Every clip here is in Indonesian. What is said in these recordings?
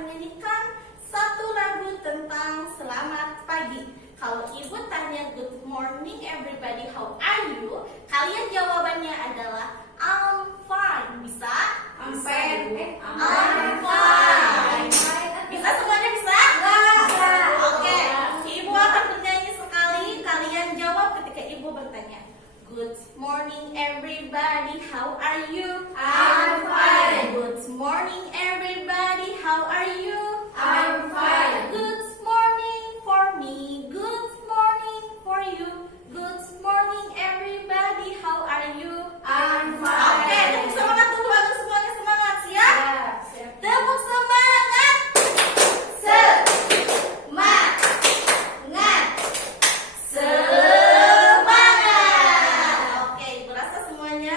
menyanyikan satu lagu tentang selamat pagi. Kalau ibu tanya good morning everybody, how are you? Kalian jawabannya adalah I'm fine. Bisa? I'm fine. I'm fine. Bisa semuanya bisa? Oke. Ibu akan bernyanyi sekali. Kalian jawab ketika ibu bertanya. Good morning everybody, how are you? I'm fine. Good morning everybody, how are you? I'm fine. Good morning for me, good morning for you. Good morning everybody, how are you? I'm fine. Oke, tepuk semangat dulu, agar semuanya semangat, siap? Siap. Tepuk semangat. Semangat. Semangat. Oke, ibu rasa semuanya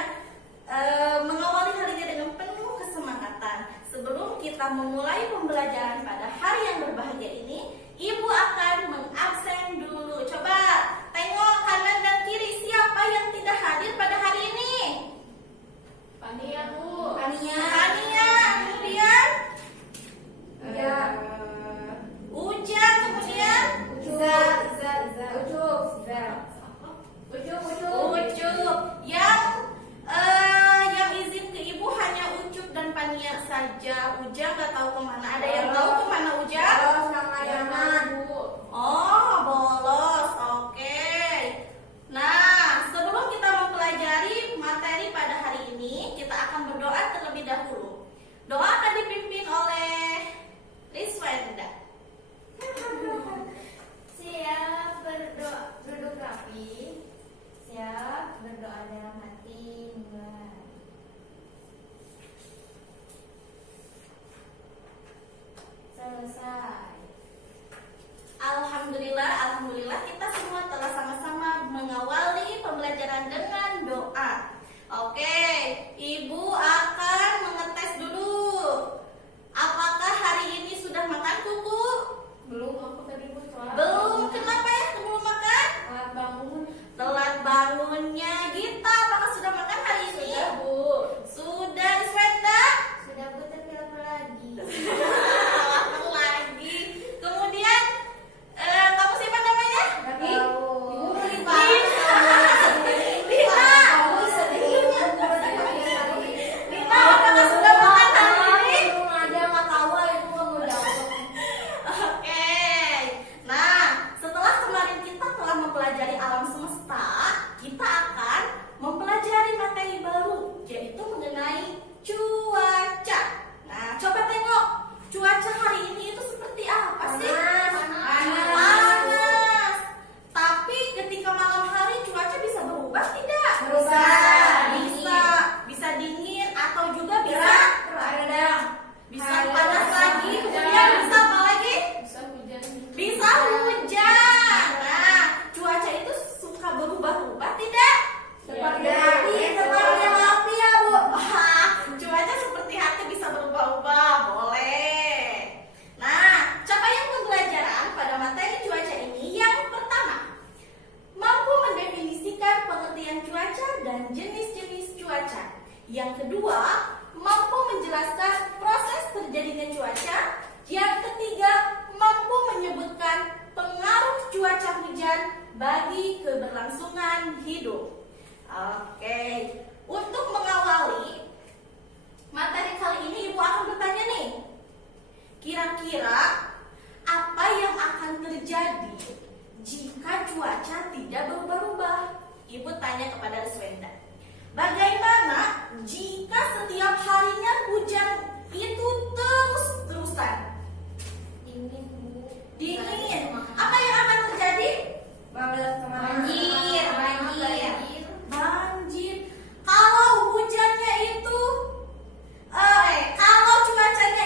mengawali harinya dengan penuh kesemangatan. Sebelum kita memulai pembelajaran pada hari yang berbahagia ini, ibu akan mengabsen dulu. Coba tengok kanan dan kiri, siapa yang tidak hadir pada hari ini? Pania, Bu. Tania, kemudian Ya. Ujang, kemudian Ucup. Yang izin ke ibu hanya Ucup dan Pania saja. Ujang nggak tahu kemana. Ada yang tahu kemana Ujang? Oh, bolos. Oke. Nah, sebelum kita mempelajari materi pada hari ini, kita akan berdoa terlebih dahulu. Doa akan dipimpin oleh Rizwenda. Siap berdoa, duduk rapi. Siap berdoa dalam hati. Mulai. Selesai. Alhamdulillah kita semua telah sama-sama mengawali pembelajaran dengan doa. Oke, ibu akan mengetes dulu. Apakah hari ini sudah makan kuku? Belum, aku tadi Bu soal. Belum. Kenapa ya belum makan? Telat bangun. Telat bangunnya. Gita, apakah sudah makan hari ini? Sudah, Bu. Sudah, Rizwenda? Sudah, Bu, tapi lapar lagi. Lapar lagi. Kemudian kamu siapa namanya? Tahu. Dina. Dina, apakah sudah makan hari ini? Belum ada, nggak tahu itu kamu jawab. Oke. Nah, setelah kemarin kita telah mempelajari alam semesta, kita akan mempelajari materi baru, yaitu mengenai cuaca. Nah, coba tengok cuaca hari ini itu seperti apa sih? Panas. Tapi ketika malam hari cuaca bisa berubah tidak? Bisa dingin atau juga bisa panas lagi. Kemudian bisa apa lagi? Bisa hujan. Bisa hujan. Nah, cuaca itu suka berubah-ubah tidak? Seperti hati ya, Bu. Wah, cuaca seperti hati bisa berubah-ubah. Boleh. Nah, capaian pembelajaran pada materi cuaca ini yang pertama, mampu mendefinisikan pengertian cuaca dan jenis-jenis cuaca. Yang kedua, mampu menjelaskan proses terjadinya cuaca. Yang ketiga, mampu menyebutkan pengaruh cuaca hujan bagi keberlangsungan hidup. Oke, untuk mengawali materi kali ini ibu akan bertanya nih, kira-kira apa yang akan terjadi jika cuaca tidak berubah-ubah? Ibu tanya kepada Rizwenda, bagaimana jika setiap harinya hujan itu terus-terusan? Dingin, Bu. Dingin. Apa yang akan terjadi? Banjir. Banjir. Kalau hujannya itu kalau cuacanya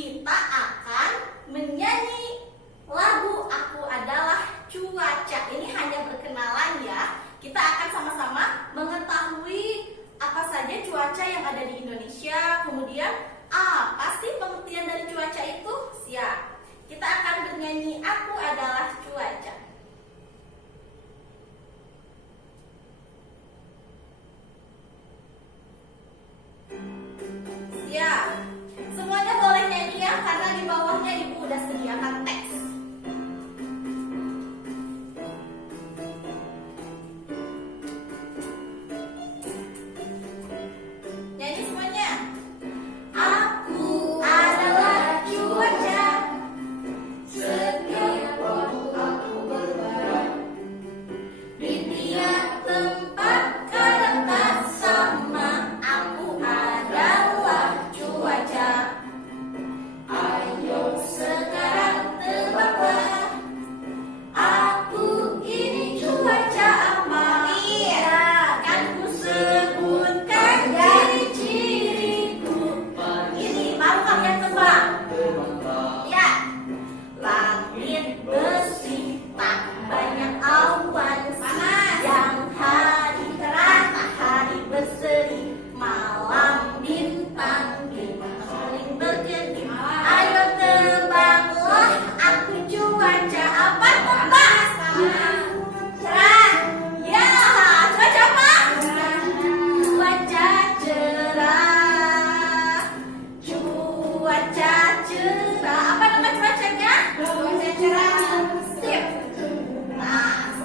kita akan menyanyi lagu Aku Adalah Cuaca. Ini hanya perkenalan ya. Kita akan sama-sama mengetahui apa saja cuaca yang ada di Indonesia. Kemudian apa sih pengertian dari cuaca itu? Siap. Kita akan bernyanyi Aku Adalah Cuaca. Siap. Semuanya boleh nyanyi ya, karena di bawahnya Ibu udah sediakan teks. Nyanyi semuanya. Aku adalah cuaca, setiap waktu aku berubah. Di tiap tempat kadang tak sama. Aku adalah cuaca. Ayo sekarang tebaklah, aku ini cuaca apa? Iya, kan ku sebutkan ciri-ciriku. Ini baru kalian tebak. Ya, langit bersih, tak banyak awan, siang hari terang, matahari berseri, malam bintang saling berkedip. Ayo tebaklah, aku cuaca apa? Tebak. Cerah. Ya, cuaca apa? Cuaca cerah. Cuaca cerah. Apa nama cuacanya? Cuaca cerah. Sip. Nah,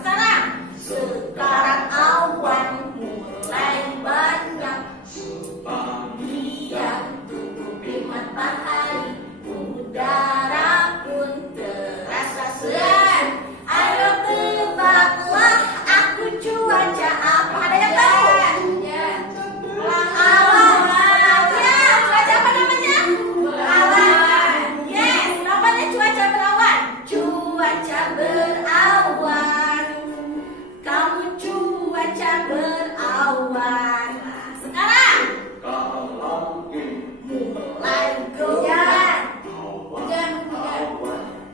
sekarang awan mulai banyak. Dia tutupi matahari, udara pun terasa segar. Ayo tebaklah, aku cuaca apa? Ada yang tahu? Berawan. Ya, cuaca apa namanya? Berawan. Yes, namanya cuaca berawan. Cuaca berawan. Kamu cuaca berawan. Nah, sekarang mulai hujan.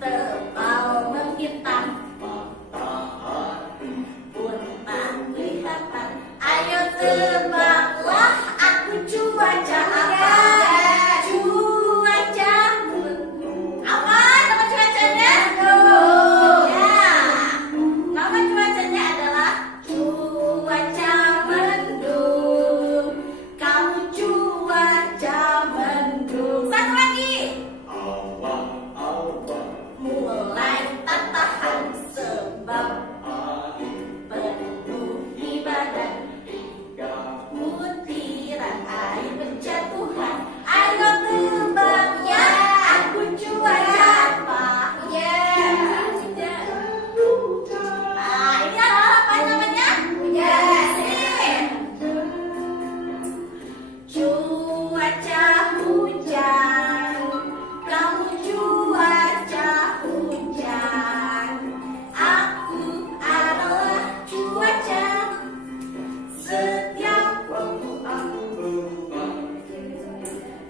Tebal menghitam, pun tak kelihatan. Ayo tebaklah, aku cuaca apa? Cuaca apa? Nama cuacanya? Ya, nama cuacanya adalah cuaca mendung. Kamu cuaca mendung. Satu lagi. Mulai tak tahan sebab penuhi badan, butiran air berjatuhan. Ayo tebak ya, aku cuaca apa? Nah, ini adalah apa namanya? Hujan. Cuaca hujan. Kamu cuaca hujan. Aku adalah cuaca, setiap waktu aku berubah.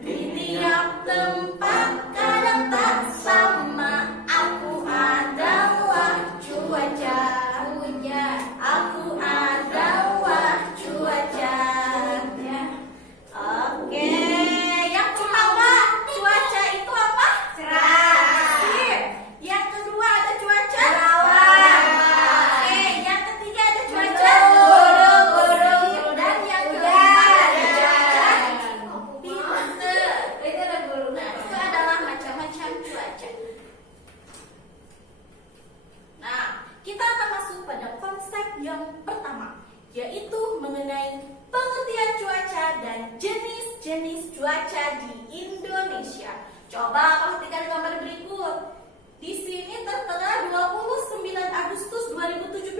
Di tiap tempat kadang tak sama. Aku adalah cuaca. Aku adalah cuaca. Oke, yang pertama cuaca itu apa? Cerah. Sip. Yang kedua ada cuaca berawan. Oke, yang ketiga ada cuaca burung. Dan yang keempat ada cuaca pinter. Nah, itu adalah macam-macam cuaca. Nah, kita akan masuk pada konsep yang pertama, yaitu mengenai pengertian cuaca dan jenis-jenis cuaca di Indonesia. Coba perhatikan gambar berikut. Di sini tertera 29 Agustus 2017.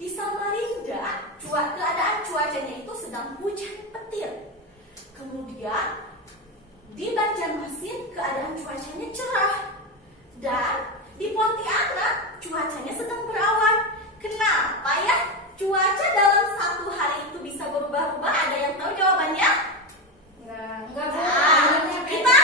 Di Samarinda, keadaan cuacanya itu sedang hujan petir. Kemudian di Banjarmasin keadaan cuacanya cerah. Dan di Pontianak cuacanya sedang berawan. Kenapa ya cuaca dalam satu hari itu bisa berubah-ubah? Ada yang tahu jawabannya? Enggak. Nah, kita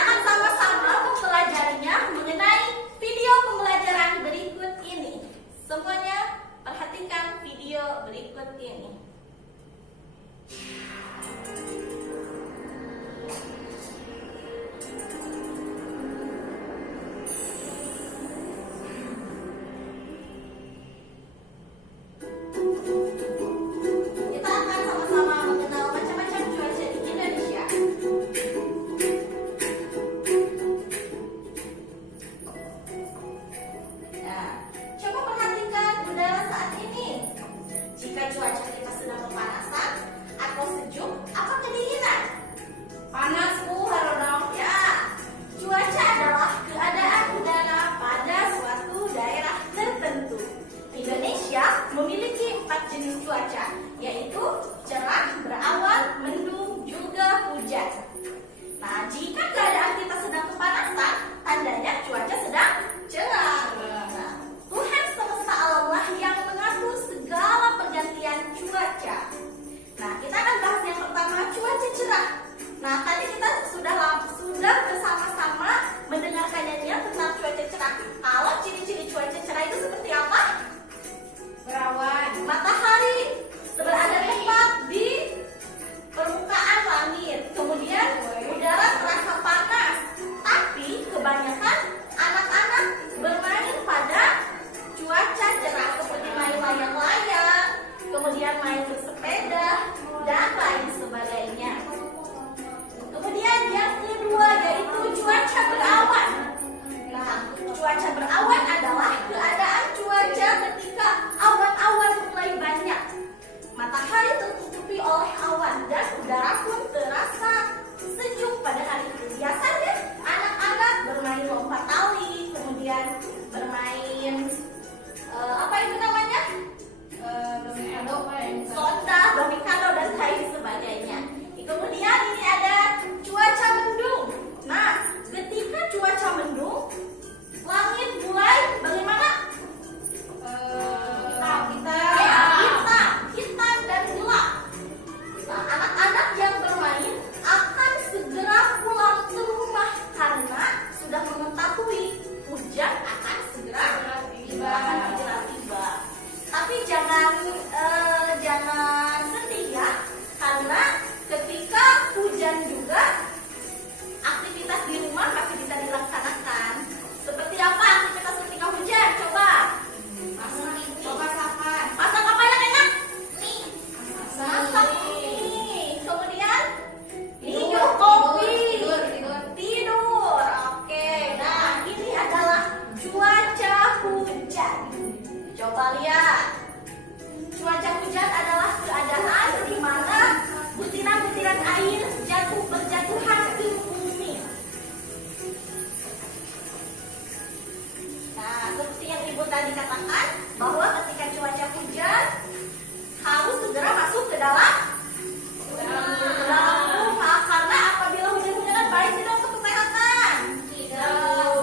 sudah dikatakan bahwa ketika cuaca hujan harus segera masuk ke dalam rumah, karena apabila hujan-hujanan baik tidak untuk kesehatan?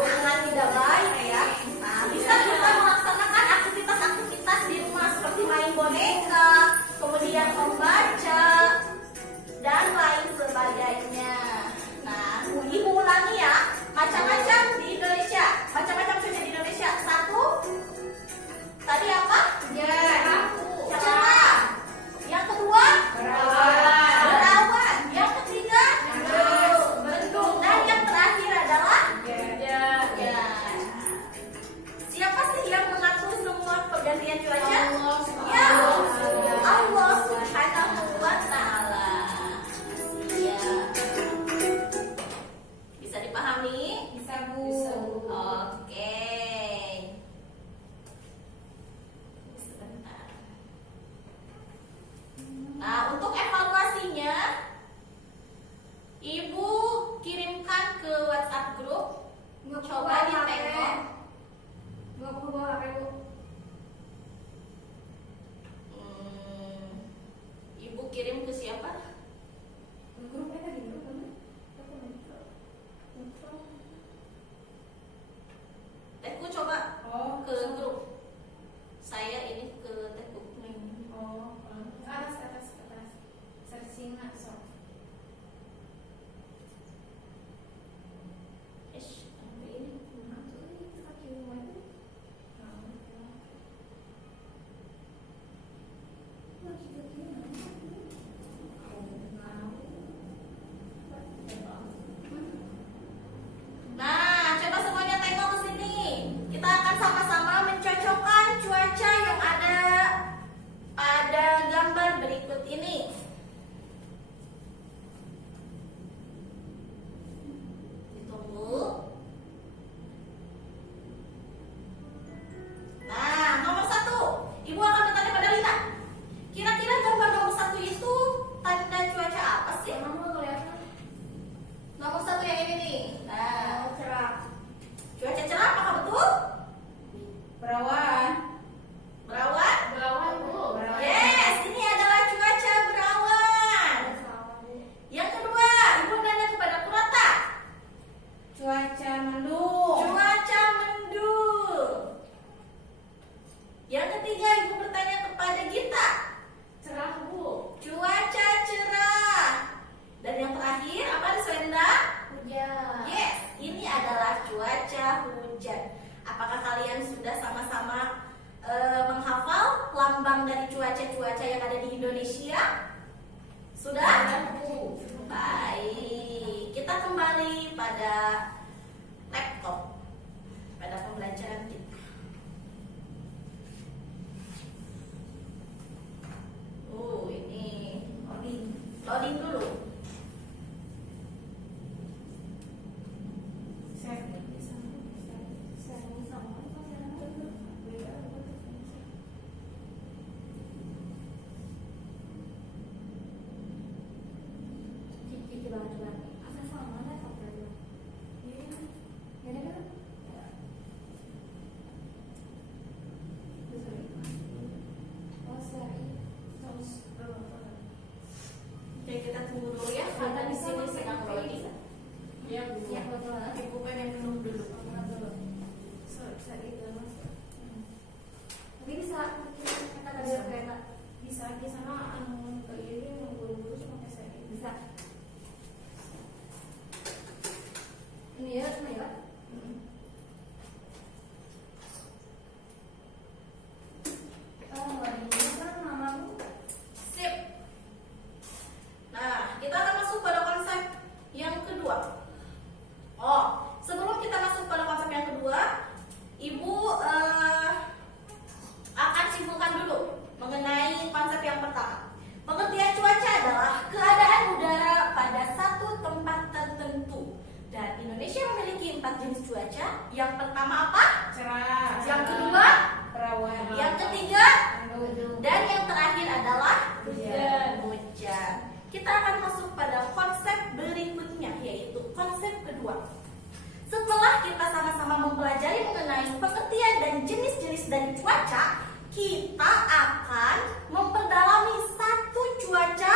Sangat tidak baik ya. Nah, bisa kita melaksanakan aktivitas-aktivitas di rumah seperti main boneka, kemudian membaca dan lain sebagainya. Nah, ibu ulangi ya, macam-macam di Indonesia, macam-macam cuaca di Indonesia. Satu, tadi apa? Cerah. Yang kedua, berawan. Yang ketiga, mendung. Dan yang terakhir adalah ya. Siapa sih yang mengatur semua pergantian cuaca? Ya, Allah Subhanahu wa Ta'ala. Ya. Bisa dipahami? Bisa, Bu. Oke. Sebentar. Nah, untuk evaluasinya, Ibu kirimkan ke WhatsApp grup. Coba ditengok. Nggak perlu bawa HP, Bu. Ibu kirim ke siapa? Grupnya tadi, grup mana? Tehku coba Oh, ke grup. Saya ini ke Tehku. Oh, atas. Searching langsung. Sampai ini. Nah, coba semuanya tengok ke sini. Kita akan sama-sama mencocokkan cuaca yang ada pada gambar berikut ini. Ditunggu. Nah, nomor 1. Ibu akan bertanya pada Lina. Kira-kira gambar nomor 1 itu tanda cuaca apa sih? Emang mau kelihatan? Nomor 1 yang ini nih. Nah, Cerah. cuaca cerah apakah betul? Berawan. Berawan? Berawan, Bu. Yes, ini adalah cuaca berawan. Yang kedua, Ibu nanya kepada Kurata. Cuaca mendung. Cuaca mendung. Yang ketiga, Ibu bertanya kepada Gita. Cerah, Bu. Cuaca cerah. Dan yang terakhir, apa Swenda? Hujan. Yes, ini adalah cuaca hujan. Apakah kalian sudah sama-sama menghafal lambang dari cuaca-cuaca yang ada di Indonesia? Sudah? Baik, kita kembali pada laptop, pada pembelajaran kita. Ini loading dulu. Oke, kita tunggu dulu ya, karena di sini sedang loading. Iya, Bu. Ya, Ibu pengen minum dulu. Tapi bisa kita bisa kereta. Bisa di sana ke ini yang buru-buru cuma saya bisa. Ini ya, cuma ya. Oh, ini kan mamaku. Sip. Nah, kita akan masuk pada konsep yang kedua. Oh, sebelum kita masuk pada konsep yang kedua, Ibu akan simpulkan dulu mengenai konsep yang pertama. Pengertian cuaca adalah keadaan udara pada satu tempat tertentu. Dan Indonesia memiliki 4 jenis cuaca. Yang pertama apa? Cerah. Yang kedua? Perawan. Yang ketiga? Mendung. Dan yang terakhir adalah Hujan. hujan. Kita akan masuk pada konsep berikutnya, yaitu konsep kedua. Setelah kita sama-sama mempelajari mengenai pengertian dan jenis-jenis dari cuaca, kita akan memperdalami satu cuaca,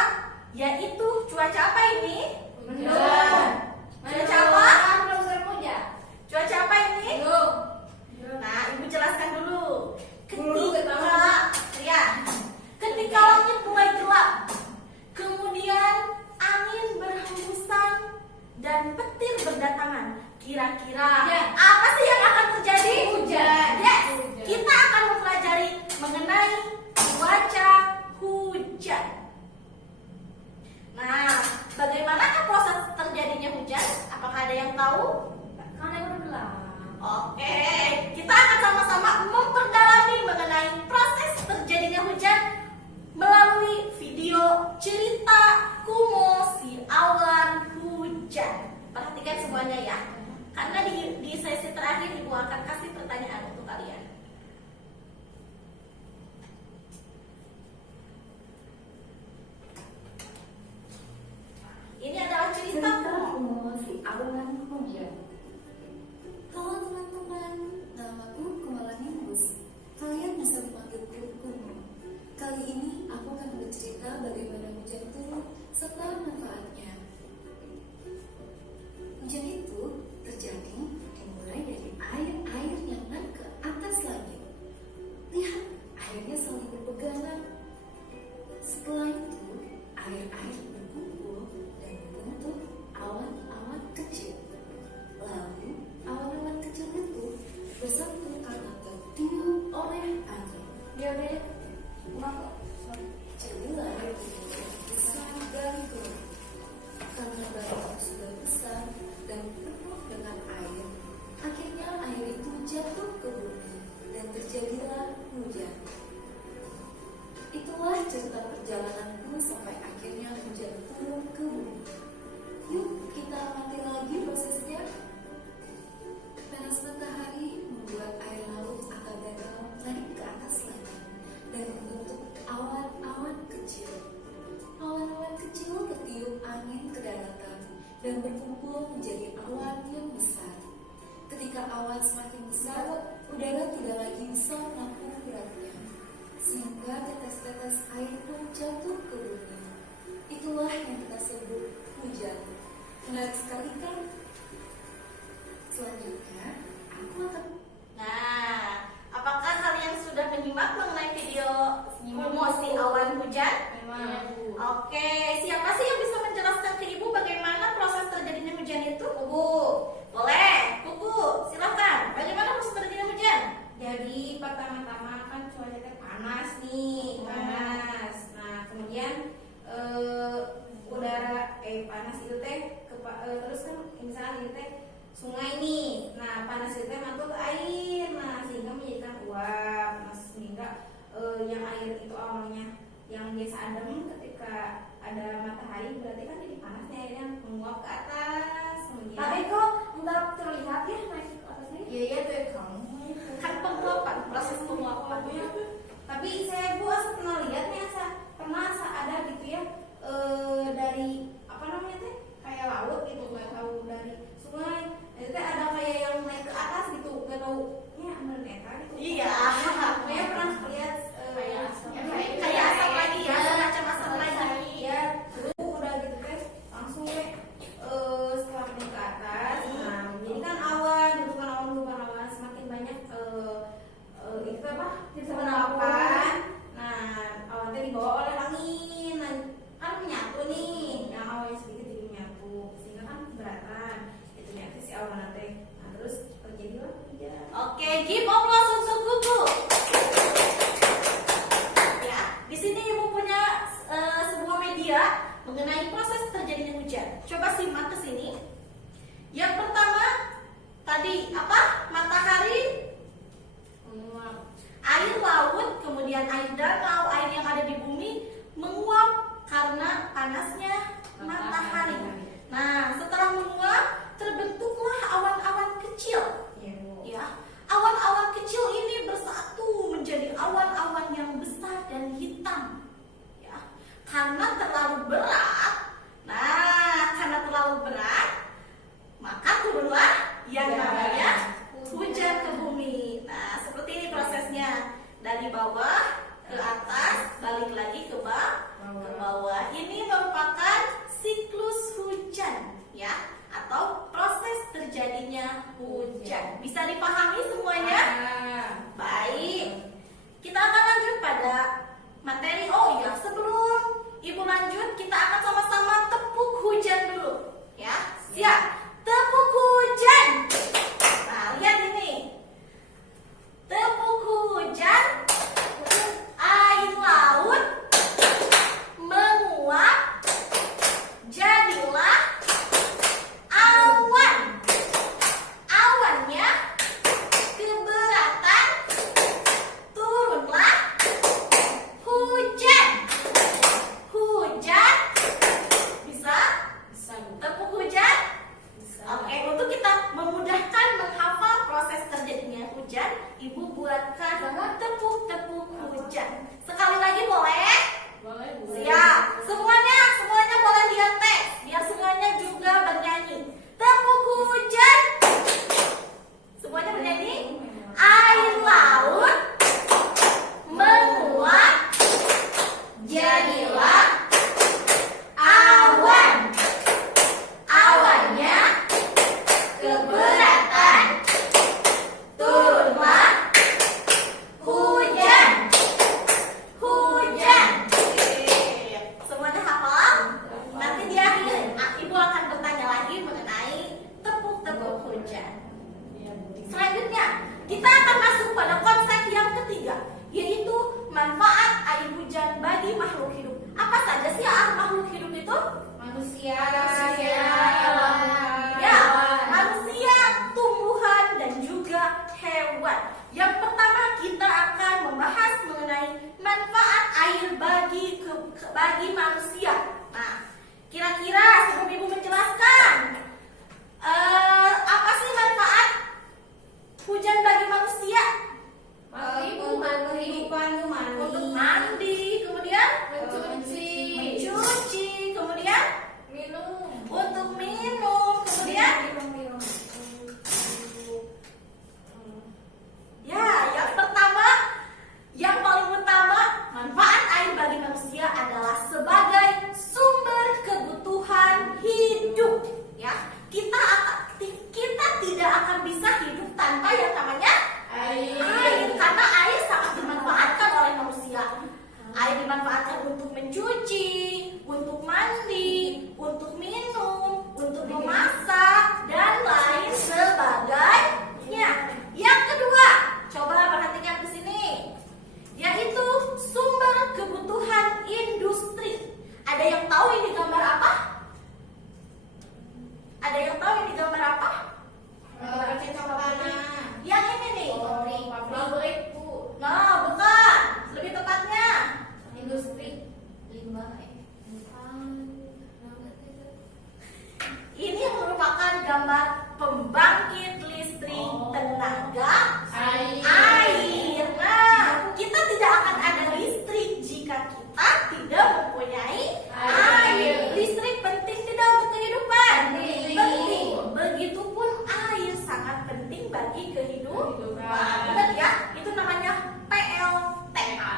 yaitu cuaca apa ini? Mendung. Cuaca apa? Profesor Muja. Cuaca apa ini? Mendung. Nah, Ibu jelaskan dulu. Dulu, Ketika langit mulai gelap, kemudian angin berhembusan dan petir berdatangan, kira-kira Hujan. apa sih yang akan terjadi? Hujan. Yes, Hujan. kita akan mempelajari mengenai cuaca hujan. Nah, bagaimanakah proses terjadinya hujan? Apakah ada yang tahu? Kan yang bergelap. Oke, kita akan sama-sama memperdalami mengenai proses terjadinya hujan melalui video cerita Kumo si awan hujan. Perhatikan semuanya ya, karena di sesi terakhir Ibu akan kasih pertanyaan untuk kalian. Ini adalah cerita Kumo. Si awan hujan. Halo teman-teman, namaku Kumalani Mus. Kalian bisa memanggilku Kumo. Kali ini aku akan bercerita bagaimana hujan turun serta manfaatnya. Hujan itu terjadi dimulai dari air-air yang naik ke atas langit. Lihat, airnya saling berpegangan. Setelah itu, air-air berkumpul dan membentuk awan-awan kecil. Lalu, awan-awan kecil itu bersatu karena tertiup oleh angin. Ya deh. Kenapa? Jadilah hujan besar dan turun. Karena badai sudah besar dan penuh dengan air, akhirnya air itu jatuh ke bumi dan terjadilah hujan. Itulah cerita perjalananku sampai akhirnya hujan turun ke bumi. Yuk kita amati lagi prosesnya. Panas matahari membuat air laut atau danau naik ke atas langit dan membentuk awan-awan kecil. Awan-awan kecil tertiup angin ke daratan dan berkumpul menjadi awan yang besar. Ketika awan semakin besar, udara tidak lagi bisa menampung beratnya, sehingga tetes-tetes air pun jatuh ke bumi. Itulah yang kita sebut hujan. Menarik sekali kan? Selanjutnya, aku akan Nah, apakah kalian sudah menyimak mengenai video Kumo si awan hujan? Memang. Oke, siapa sih yang bisa menjelaskan ke Ibu bagaimana proses terjadinya hujan itu? Kuku. Boleh, Kuku, silakan. Bagaimana proses terjadinya hujan? Jadi pertama-tama kan cuacanya panas nih, panas. Nah kemudian udara panas itu teh terus kan misalnya ini teh sungai nih. Nah panas itu teh mantul ke air, nah sehingga menjadikan uap. Nah sehingga yang air itu awalnya yang biasa adem, ketika ada matahari berarti kan jadi panasnya airnya menguap ke atas. Kemudian Tapi kok nggak terlihat ya naik ke atasnya? iya tuh kamu. Kan penguapan, proses penguapan. Tapi saya pernah lihat nih pernah ada gitu ya dari apa namanya teh kayak laut gitu, nggak tahu dari sungai. Itu teh ada kayak yang naik ke atas gitu, nggak tahu ya mereka gitu. Iya. Saya pernah lihat Kayak asap. kayak Kayak asap lagi ya, Iya. semacam asap lagi. Ya, terus udah gitu teh langsung setelah naik ke atas, nah jadi kan awan, bentukan awan semakin banyak itu apa? Penguapan. Nah, awan teh dibawa oleh angin. Nah, kan menyatu nih, yang awalnya sedikit jadi menyatu, sehingga kan beratan. Itu menyatu si awan teh. Nah, terus terjadilah hujan. Oke, give applause untuk Kuku. Ya, di sini Ibu punya sebuah media mengenai proses terjadinya hujan. Coba simak ke sini. Yang pertama tadi apa? Matahari, air laut, kemudian air danau, air yang ada di bumi menguap karena panasnya matahari. Nah, setelah menguap terbentuklah awan-awan kecil. Iya, Bu. Ya, awan-awan kecil ini bersatu menjadi awan-awan yang besar dan hitam. Ya, karena terlalu berat. Nah, karena terlalu berat, maka turunlah yang namanya hujan ke bumi. Nah, seperti ini turunnya hujan. Bisa dipahami semuanya? Baik. Kita akan lanjut pada materi. Oh iya, sebelum Ibu lanjut, kita akan sama-sama tepuk hujan dulu. Ya, siap. Tepuk hujan. Nah, lihat ini. Tepuk hujan. Air laut menguap. Jadilah awan. Awannya keberatan. Turunlah hujan. Hujan. Bisa? Tepuk hujan? Oke, untuk kita memudahkan menghafal proses terjadinya hujan, Ibu buatkan tepuk-tepuk hujan. Sekali lagi boleh? Siap. Semuanya boleh lihat teks, biar semuanya juga bernyanyi. Tepuk hujan. Semuanya bernyanyi. Air laut menguap. Jadilah awan. Awannya keberatan. Turunlah hujan. Hujan. Semuanya hafal? Nanti di akhir Ibu akan bertanya lagi mengenai tepuk-tepuk hujan. Selanjutnya, kita akan masuk pada konsep yang ketiga, yaitu manfaat air hujan bagi makhluk hidup. Apa saja sih makhluk hidup itu? Manusia. Ya, manusia, tumbuhan, dan juga hewan. Yang pertama kita akan membahas mengenai manfaat air bagi manusia. Nah, kira-kira sebelum Ibu menjelaskan, apa sih manfaat hujan bagi manusia? Untuk mandi, kemudian mencuci, kemudian untuk minum, kemudian ya, yang paling utama, manfaat air bagi manusia adalah sebagai sumber kebutuhan hidup. Ya, kita tidak akan bisa hidup tanpa yang namanya air, karena air sangat dimanfaatkan oleh manusia. Air dimanfaatkan untuk mencuci, untuk mandi, untuk minum, untuk memasak, dan lain sebagainya. Yang kedua, coba perhatikan di sini, yaitu sumber kebutuhan industri. Ada yang tahu ini gambar apa? Ada yang tahu ini gambar apa? Yang ini nih. Pabrik, Bu. Nah, bukan. Lebih tepatnya. Industri. Ini merupakan gambar pembangkit listrik tenaga air. Nah, kita tidak akan ada listrik jika kita tidak mempunyai air. Listrik penting tidak untuk kehidupan? Penting. Begitupun air sangat penting bagi kehidupan. Ingat ya, itu namanya PLTA.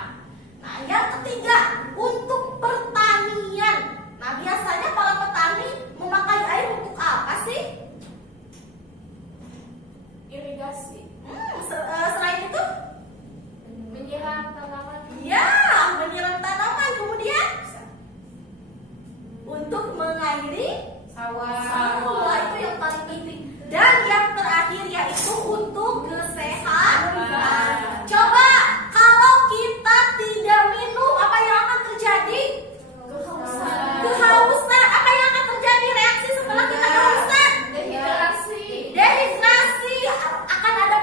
Nah, yang ketiga, untuk pertanian. Nah, biasanya para petani memakai air untuk apa sih? Irigasi. Selain itu? Menyiram tanaman. Ya, menyiram tanaman. Kemudian untuk mengairi sawah, itu yang paling penting. Dan yang terakhir yaitu untuk kesehatan. Coba kalau kita tidak minum, apa yang akan terjadi? Kehausan. Apa yang akan terjadi reaksi setelah kita kehausan? Dehidrasi. Dehidrasi. Akan ada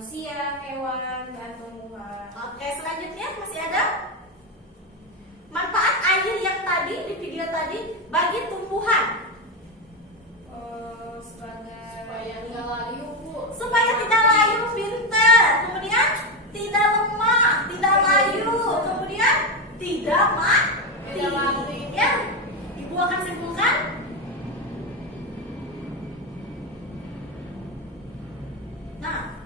manusia, hewan, dan tumbuhan. Oke, selanjutnya masih ada manfaat air yang tadi di video tadi bagi tumbuhan. Supaya nggak layu, Bu. Supaya tidak layu, pinter. Kemudian tidak lemah, tidak layu. Kemudian tidak mati. Ya, Ibu akan simpulkan. Nah,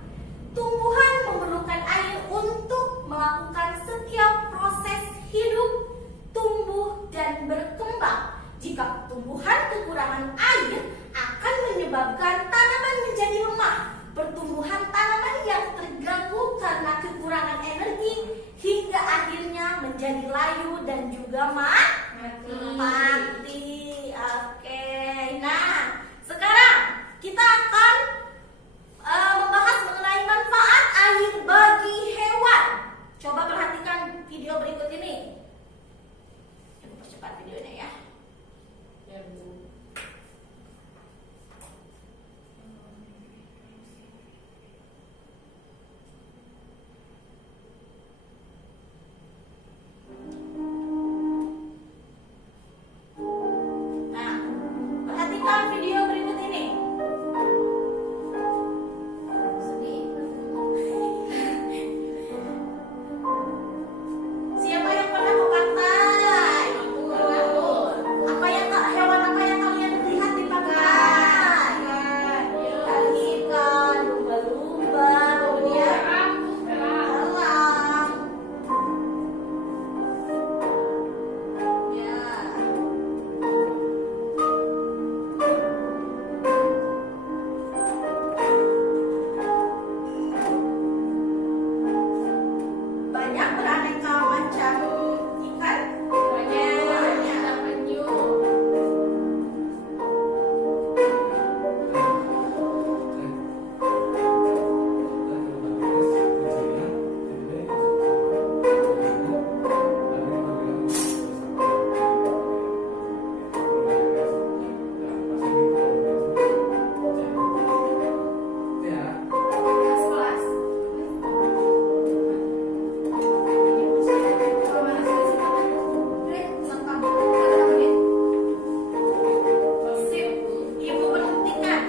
tumbuhan memerlukan air untuk melakukan setiap proses hidup, tumbuh, dan berkembang. Jika tumbuhan kekurangan air, akan menyebabkan tanaman menjadi lemah. Pertumbuhan tanaman yang terganggu karena kekurangan energi hingga akhirnya menjadi layu dan juga mati. Oke, nah sekarang kita akan membahas mengenai manfaat air bagi hewan. Coba perhatikan video berikut ini. Coba percepat videonya ya. Ya, Bu. Nah, perhatikan video berikut ini. Siapa yang pernah ke pantai? Apa yang hewan apa yang kalian lihat di pantai? Ikan, lumba-lumba, kemudian elang. Ya. Banyak beraneka macam ikan. Banyak penyu. Sip, Ibu berhentikan.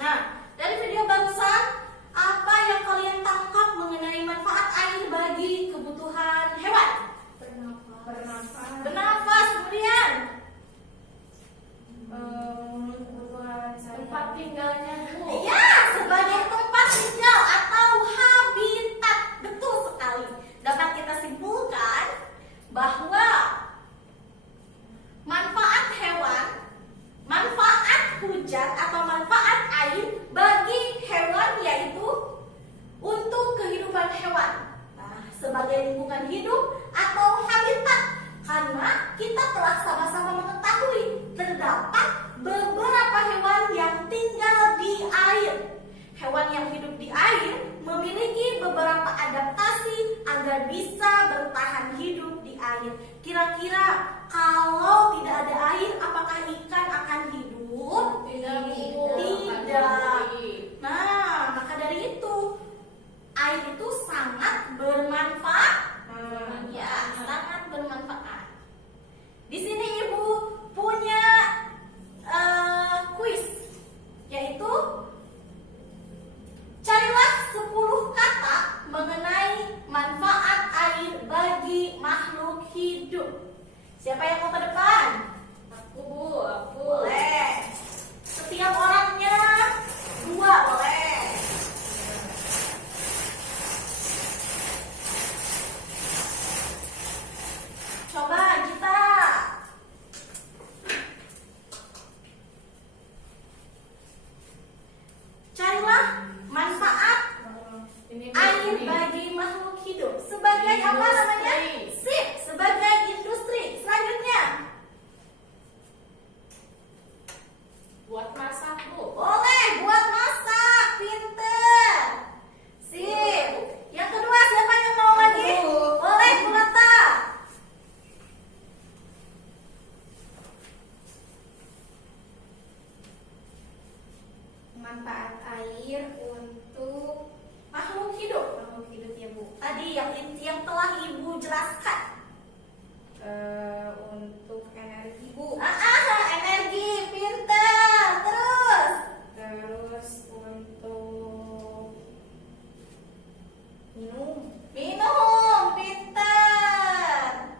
Nah, dari video barusan, apa yang kalian tangkap mengenai manfaat air bagi kebutuhan hewan? Bernafas, kemudian Kebutuhan Tempat tinggalnya, Bu. ya, sebagai tempat tinggal atau habitat. Betul sekali. Dapat kita simpulkan bahwa manfaat hewan, manfaat hujan atau manfaat air bagi hewan yaitu untuk kehidupan hewan. Nah, sebagai lingkungan hidup atau habitat, karena kita telah sama-sama mengetahui terdapat beberapa hewan yang tinggal di air. Hewan yang hidup di air memiliki beberapa adaptasi agar bisa bertahan hidup di air. Kira-kira kalau tidak ada air, apakah ikan akan hidup? Tidak, Bu. Tidak. Nah, maka dari itu air itu sangat bermanfaat. Ya, sangat bermanfaat. Di sini Ibu punya kuis, yaitu carilah 10 kata mengenai manfaat air bagi makhluk hidup. Siapa yang mau ke depan? Aku, Bu. Aku. Boleh. Setiap orangnya 2 boleh. Coba kita. Carilah manfaat Ini, Bu. air Ini. bagi makhluk hidup sebagai apa namanya? Sip, sebagai industri. Selanjutnya, Buat masak, Bu. boleh buat masak, pinter. Sip. Yang kedua siapa yang mau lagi? Boleh, Bu Lata. manfaat air untuk Ibu jelaskan. Untuk energi Bu. Energi, pintar. Terus Terus untuk minum. minum, pintar.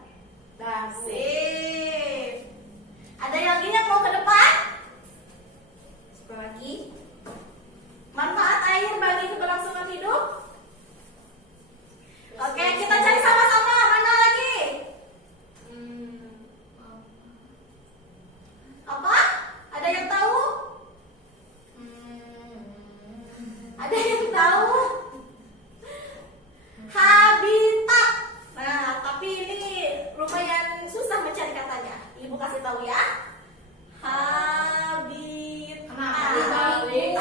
Dah Bu. Sip. Ada yang lagi yang mau ke depan? Apa lagi? Manfaat air bagi keberlangsungan hidup. Oke, kita cari sama-sama. Mana lagi? Apa? Ada yang tahu? Ada yang tahu? Habitat. Nah, tapi ini lumayan susah mencari katanya. Ibu kasih tahu ya. Habitat. Kebalik.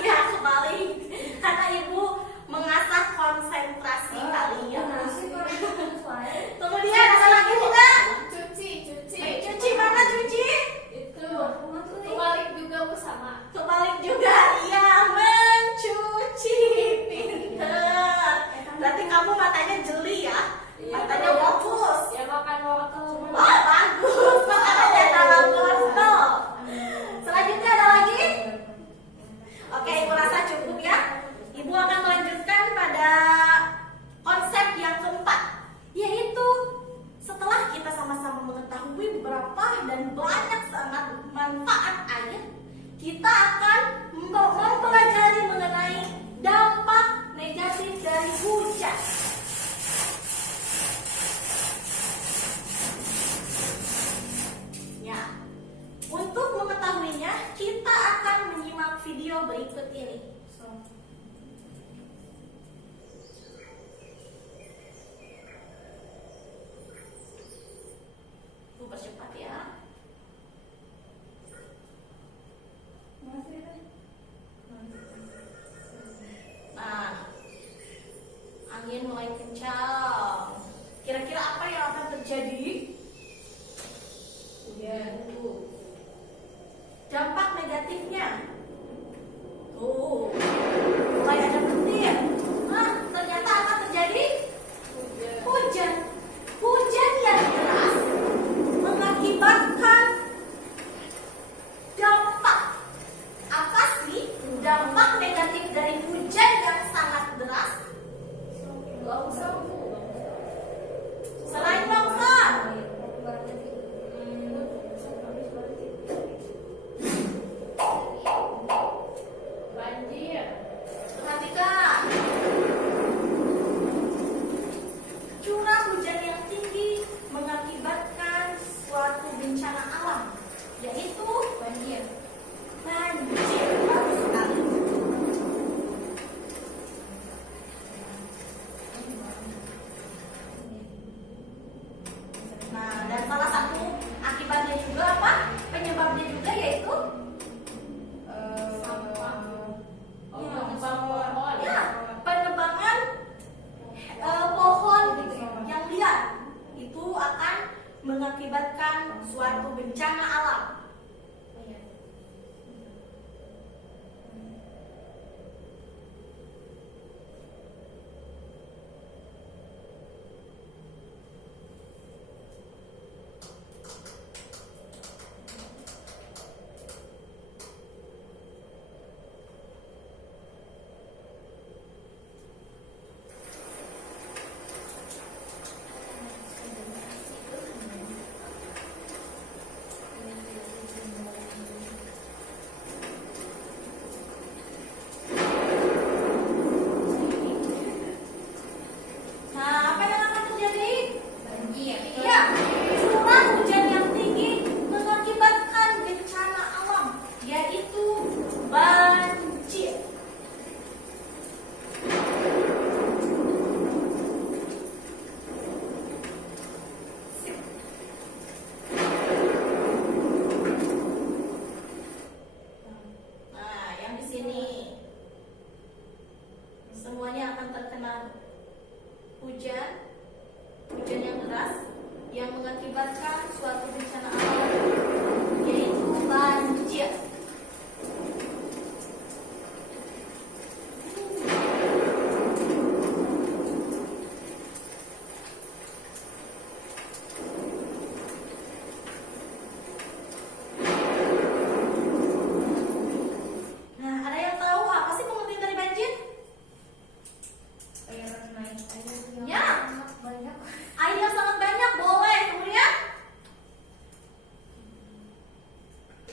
Iya, kebalik. Karena ibu mengasah konsentrasi kalian. Kemudian ada lagi tidak? Cuci. Cuci mana cuci? Itu kebalik juga Bu sama. Kebalik juga, iya, mencuci. Pinter. Berarti kamu matanya jeli ya? Matanya fokus. Ya makan wortel. Oh, bagus. Makanannya dalam wortel. Selanjutnya ada lagi? Oke, ibu rasa cukup ya. Ibu akan melanjutkan pada konsep yang keempat, yaitu setelah kita sama-sama mengetahui berapa dan banyak sangat manfaat air, kita akan mempelajari mengenai dampak negatif dari hujan. Ya, untuk mengetahuinya kita akan menyimak video berikut ini. Tuh, percepat ya. Nah, angin mulai kencang. Kira-kira apa yang akan terjadi? Dampak negatifnya. Tuh, mulai ada petir. Nah, ternyata apa terjadi? Hujan. Hujan yang deras mengakibatkan dampak. Apa sih dampak negatif dari hujan yang sangat deras? Selain longsor, Banjir. perhatikan. Curah hujan yang tinggi mengakibatkan suatu bencana alam, yaitu banjir. Banjir, bagus sekali. Nah, dan salah satu akibatnya juga apa? Penyebabnya juga yaitu ya, penebangan pohon yang liar. Itu akan mengakibatkan suatu bencana alam.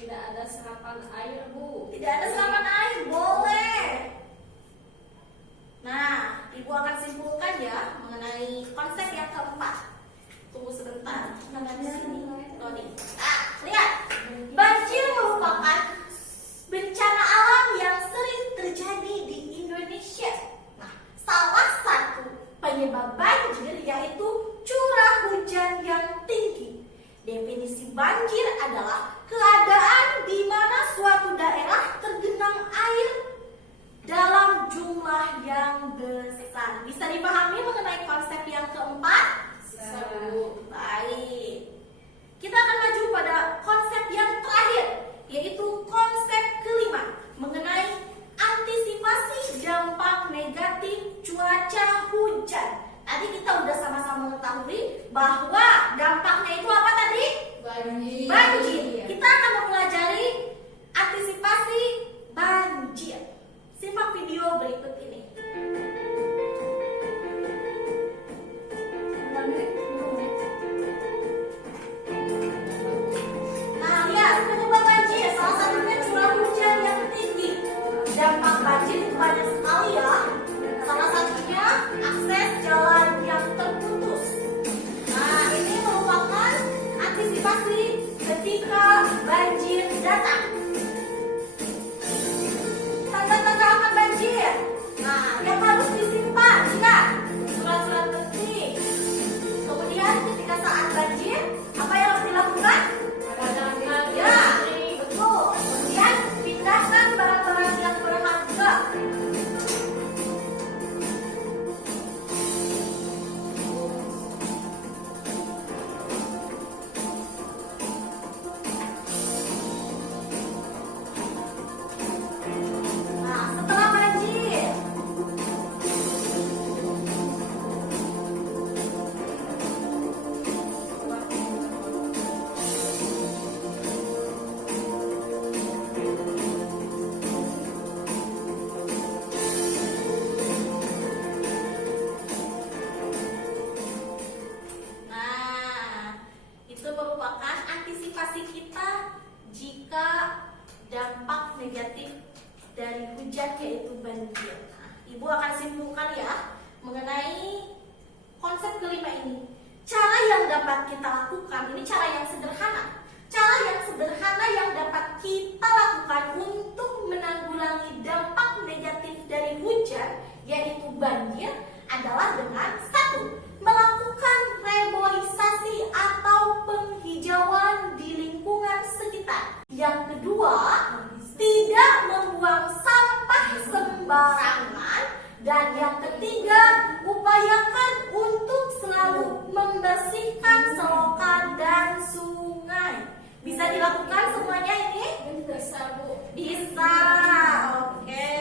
tidak ada serapan air, Bu. Tidak ada serapan air, boleh. Nah, Ibu akan simpulkan ya mengenai konsep yang keempat. Tunggu sebentar. Mana di sini? Oh, nih. Lihat. Banjir merupakan bencana alam yang sering terjadi di Indonesia. Nah, salah satu penyebab banjir yaitu curah hujan yang tinggi. Definisi banjir adalah keadaan di mana suatu daerah tergenang air dalam jumlah yang besar. Bisa dipahami mengenai konsep yang keempat? Baik. Kita akan maju pada konsep yang terakhir, yaitu konsep kelima mengenai antisipasi dampak negatif cuaca hujan. Tadi kita udah sama-sama mengetahui bahwa dampaknya itu apa tadi? Banjir. Banjir. Kita akan mempelajari antisipasi banjir. Simak video berikut ini. Nah, lihat penyebab banjir. Salah satunya curah hujan yang tinggi. Dampak banjir itu banyak sekali ya. Salah satunya akses jalan yang terputus. Nah, ini merupakan antisipasi ketika banjir datang. Tanda-tanda akan banjir. Nah, yang harus disimpan, ingat, surat-surat penting. Kemudian ketika saat banjir, apa yang harus dilakukan? Ya, betul. Kemudian pindahkan barang-barang yang berharga. Nah, setelah banjir, nah, itu merupakan antisipasi kita jika dampak negatif dari hujan yaitu banjir. Nah, Ibu akan simpulkan ya mengenai konsep kelima ini. Cara yang dapat kita lakukan, ini cara yang sederhana. Cara yang sederhana yang dapat kita lakukan untuk menanggulangi dampak negatif dari hujan yaitu banjir adalah dengan satu, melakukan reboisasi atau penghijauan di lingkungan sekitar. Yang kedua, tidak membuang sampah sembarangan. Dan yang ketiga, upayakan untuk selalu membersihkan selokan dan sungai. Bisa dilakukan semuanya ini? Bisa, Bu. Bisa. Oke.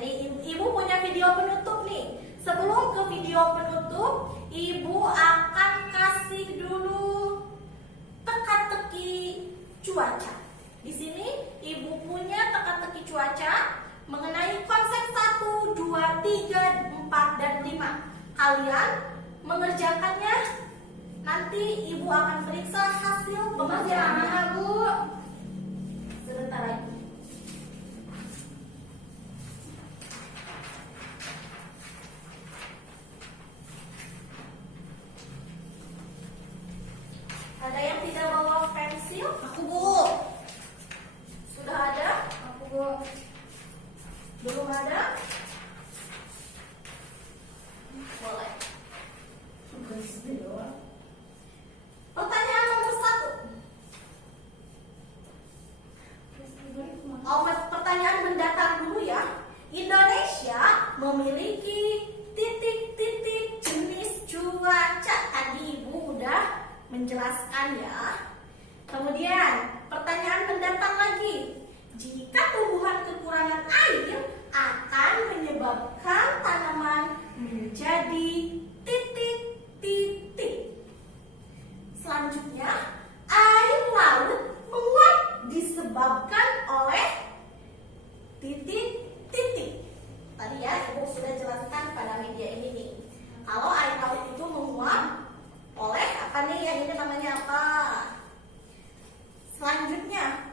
Ini Ibu punya video penutup nih. Sebelum ke video penutup, Ibu akan kasih dulu teka-teki cuaca. Di sini Ibu punya teka-teki cuaca mengenai konsep 1, 2, 3, 4, dan 5. Kalian mengerjakannya, nanti Ibu akan periksa hasil pengerjaannya, Bu. Sebentar lagi. Ada yang tidak bawa pensil? Aku, Bu. Sudah ada? Aku, Bu. Belum ada? Boleh. Pertanyaan nomor 1. Oh, pertanyaan mendatar dulu ya. Indonesia memiliki titik-titik jenis cuaca. Tadi Ibu udah menjelaskan ya. Kemudian pertanyaan mendatang lagi. Jika tumbuhan kekurangan air akan menyebabkan tanaman menjadi titik-titik. Selanjutnya, air laut menguap disebabkan oleh titik-titik. Tadi ya Ibu sudah jelaskan pada media ini nih. Kalau air laut itu menguap oleh apa nih? Yang ini namanya apa? Selanjutnya,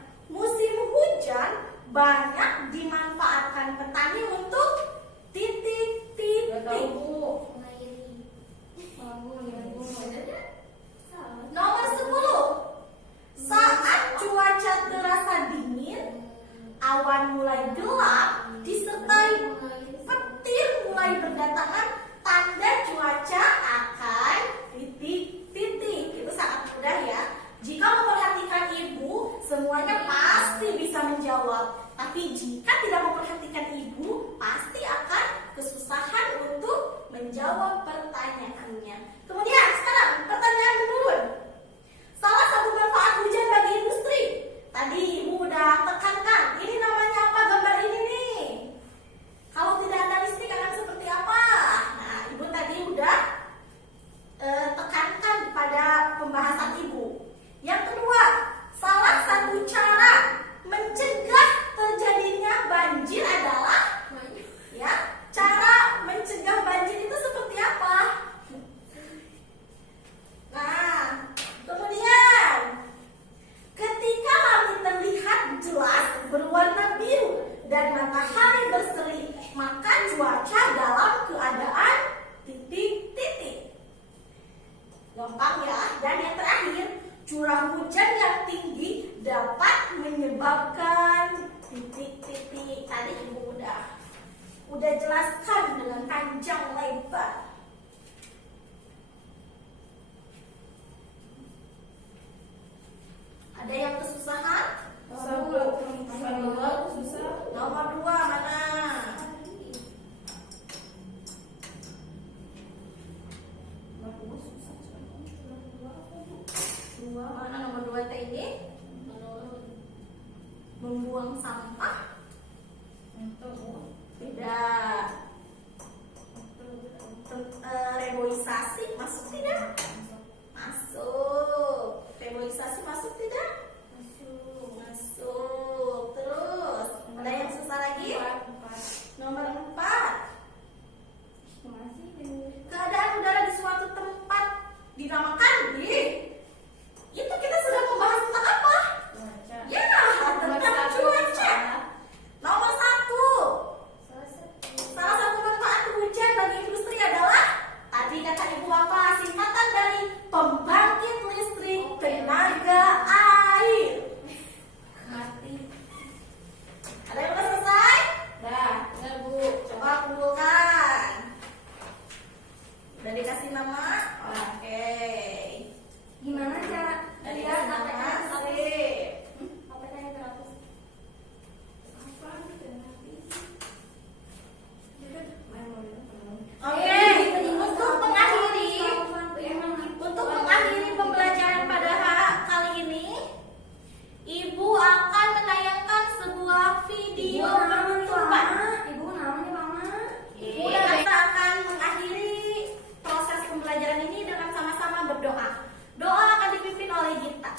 Curah hujan yang tinggi dapat menyebabkan titik-titik. Tadi ibu udah jelaskan dengan panjang lebar. Ada yang kesusahan? Nomor 2 mana? Mana nomor 2 teh ini? Membuang sampah? Tidak. Reboisasi masuk tidak? Masuk. Reboisasi masuk tidak? Masuk. Terus ada yang susah lagi? Nomor 4. Keadaan udara di suatu tempat dinamakan itu kita sudah membahas tentang apa? Ya, tentang cuaca. Nomor 1. Salah satu manfaat hujan bagi industri adalah tadi kata ibu apa? Singkatan dari pembangkit listrik tenaga air. Mati. Ada yang udah selesai? Dah, Bu. Coba kumpulkan. Udah dikasih nama? Oke. Gimana cara Dari lihat nama APK sip. APK-nya teratus? Apa? Oke, untuk mengakhiri pembelajaran pada kali ini, Ibu akan menayangkan sebuah video pertunjukan. Ibu namanya Mama. Kita akan mengakhiri proses pembelajaran ini dengan sama-sama berdoa. Doa akan dipimpin oleh Gita.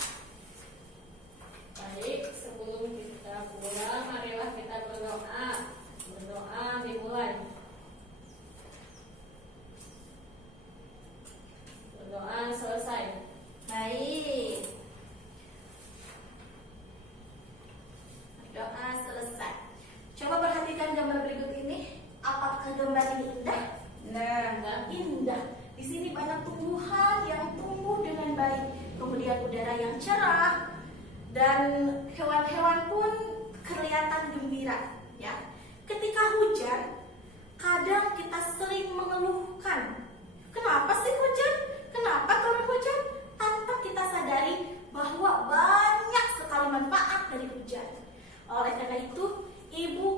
Baik, sebelum kita pulang, marilah kita berdoa. Berdoa dimulai. Berdoa selesai. Baik. Doa selesai. Coba perhatikan gambar berikut ini. Apakah gambar ini indah? Indah. Di sini banyak tumbuhan yang tumbuh dengan baik. Kemudian udara yang cerah dan hewan-hewan pun kelihatan gembira. Ya. Ketika hujan, kadang kita sering mengeluhkan. Kenapa sih hujan? Kenapa turun hujan? Tanpa kita sadari bahwa banyak sekali manfaat dari hujan. Oleh karena itu, Ibu